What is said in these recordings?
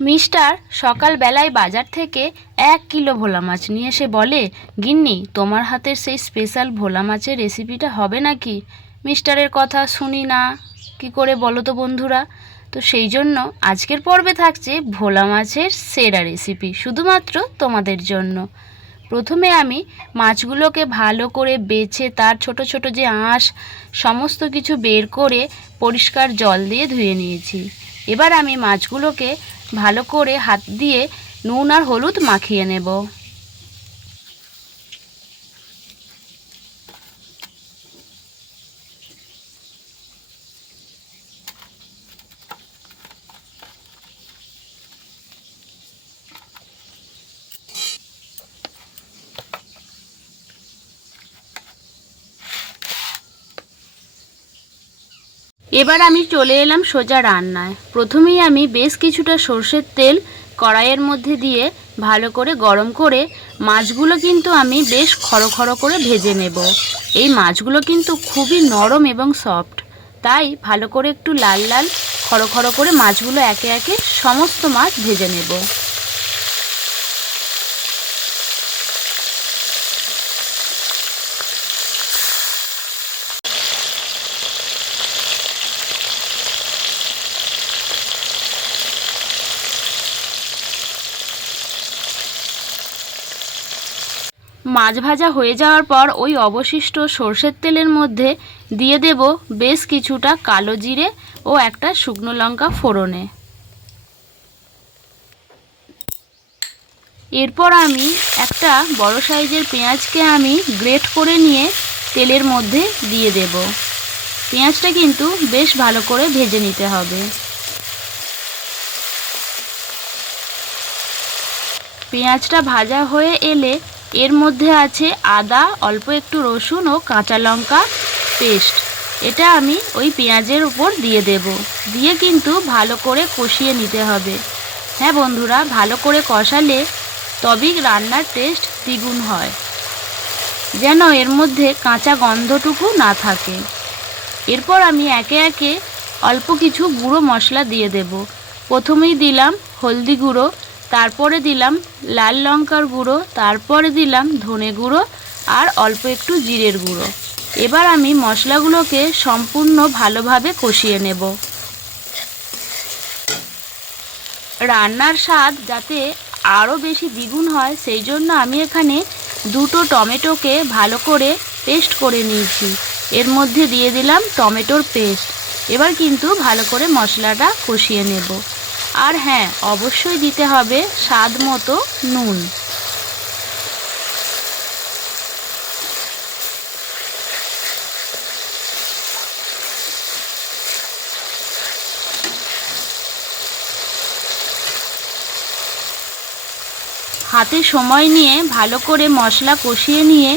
Mister সকালবেলায় বাজার থেকে 1 কিলো ভোলা মাছ নিয়ে এসে বলে, গিন্নি তোমার হাতের সেই স্পেশাল ভোলা মাছের রেসিপিটা হবে নাকি? মিস্টারের কথা শুনি না কি করে বলো তো বন্ধুরা। তো সেই জন্য আজকের পর্বে থাকছে ভোলা মাছের সেরা রেসিপি শুধুমাত্র তোমাদের জন্য। প্রথমে আমি মাছগুলোকে ভালো করে বেছে তার ছোট ছোট যে আঁশ সমস্ত কিছু বের করে পরিষ্কার জল দিয়ে ধুয়ে নিয়েছি। এবার আমি মাছগুলোকে ভালো করে হাত দিয়ে নুন আর হলুদ মাখিয়ে নেব। এবার আমি চলে এলাম সোজা রান্নায়। প্রথমেই আমি বেশ কিছুটা সর্ষের তেল কড়াইয়ের মধ্যে দিয়ে ভালো করে গরম করে মাছগুলো কিন্তু আমি বেশ খড়ো করে ভেজে নেব। এই মাছগুলো কিন্তু খুবই নরম এবং সফট, তাই ভালো করে একটু লাল লাল খড়ো করে মাছগুলো একে একে সমস্ত মাছ ভেজে নেব। মাছ ভাজা হয়ে যাওয়ার পর ওই অবশিষ্ট সর্ষের তেলের মধ্যে দিয়ে দেব বেশ কিছুটা কালো জিরে ও একটা শুকনো লঙ্কা ফোড়নে। এরপর আমি একটা বড় সাইজের পেঁয়াজকে আমি গ্রেট করে নিয়ে তেলের মধ্যে দিয়ে দেব। পেঁয়াজটা কিন্তু বেশ ভালো করে ভেজে নিতে হবে। পেঁয়াজটা ভাজা হয়ে এলে এর মধ্যে আছে আদা, অল্প একটু রসুন ও কাঁচা লঙ্কা পেস্ট। এটা আমি ওই পেঁয়াজের উপর দিয়ে দেব। দিয়ে কিন্তু ভালো করে কষিয়ে নিতে হবে। হ্যাঁ বন্ধুরা, ভালো করে কষালে তবেই রান্নার টেস্ট দ্বিগুণ হয়, যেন এর মধ্যে কাঁচা গন্ধটুকু না থাকে। এরপর আমি একে একে অল্প কিছু গুঁড়ো মশলা দিয়ে দেব। প্রথমেই দিলাম হলদি গুঁড়ো, তারপরে দিলাম লাল লঙ্কার গুঁড়ো, তারপরে দিলাম ধনে গুঁড়ো আর অল্প একটু জিরের গুঁড়ো। এবার আমি মশলাগুলোকে সম্পূর্ণ ভালোভাবে কষিয়ে নেব। রান্নার স্বাদ যাতে আরও বেশি দ্বিগুণ হয় সেই জন্য আমি এখানে 2টো টমেটোকে ভালো করে পেস্ট করে নিয়েছি। এর মধ্যে দিয়ে দিলাম টমেটোর পেস্ট। এবার কিন্তু ভালো করে মশলাটা কষিয়ে নেব। আর হ্যাঁ, অবশ্যই দিতে হবে স্বাদ মতো নুন। হাতে সময় নিয়ে ভালো করে মশলা কষিয়ে নিয়ে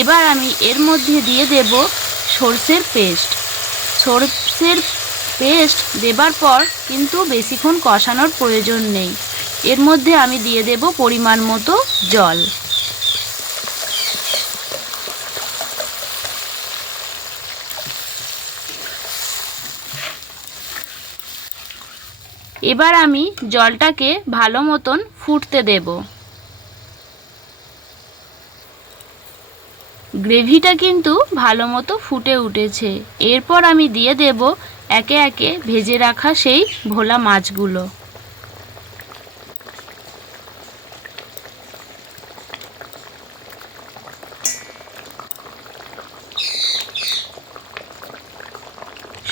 এবার আমি এর মধ্যে দিয়ে দেব সরষের পেস্ট। সরষের পেস্ট দেবার পর কিন্তু বেশিক্ষণ কষানোর প্রয়োজন নেই। এর মধ্যে আমি দিয়ে দেব পরিমাণ মতো জল। এবার আমি জলটাকে ভালো মতন ফুটতে দেব। গ্রেভিটা কিন্তু ভালো মতো ফুটে উঠেছে। এরপর আমি দিয়ে দেব একে একে ভেজে রাখা সেই ভোলা মাছগুলো।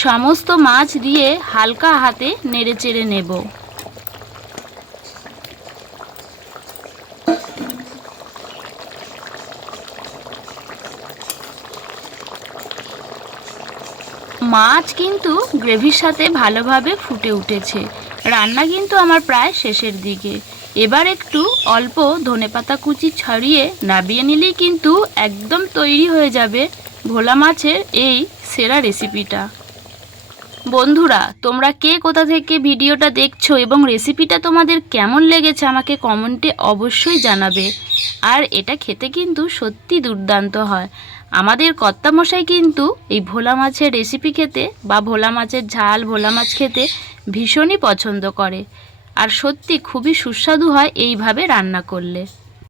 সমস্ত মাছ দিয়ে হালকা হাতে নেড়েচেড়ে নেব। মাছ কিন্তু গ্রেভির সাথে ভালোভাবে ফুটে উঠেছে। রান্না কিন্তু আমার প্রায় শেষের দিকে। এবার একটু অল্প ধনেপাতা কুচি ছড়িয়ে নাবিয়ে নিলেই কিন্তু একদম তৈরি হয়ে যাবে ভোলা মাছের এই সেরা রেসিপিটা। বন্ধুরা, তোমরা কে কোথা থেকে ভিডিওটা দেখছো এবং রেসিপিটা তোমাদের কেমন লেগেছে আমাকে কমেন্টে অবশ্যই জানাবে। আর এটা খেতে কিন্তু সত্যি দুর্দান্ত হয়। আমাদের কর্তামশাই কিন্তু এই ভোলা মাছের রেসিপি খেতে বা ভোলা মাছের ঝাল, ভোলা মাছ খেতে ভীষণই পছন্দ করে। আর সত্যি খুবই সুস্বাদু হয় এইভাবে রান্না করলে।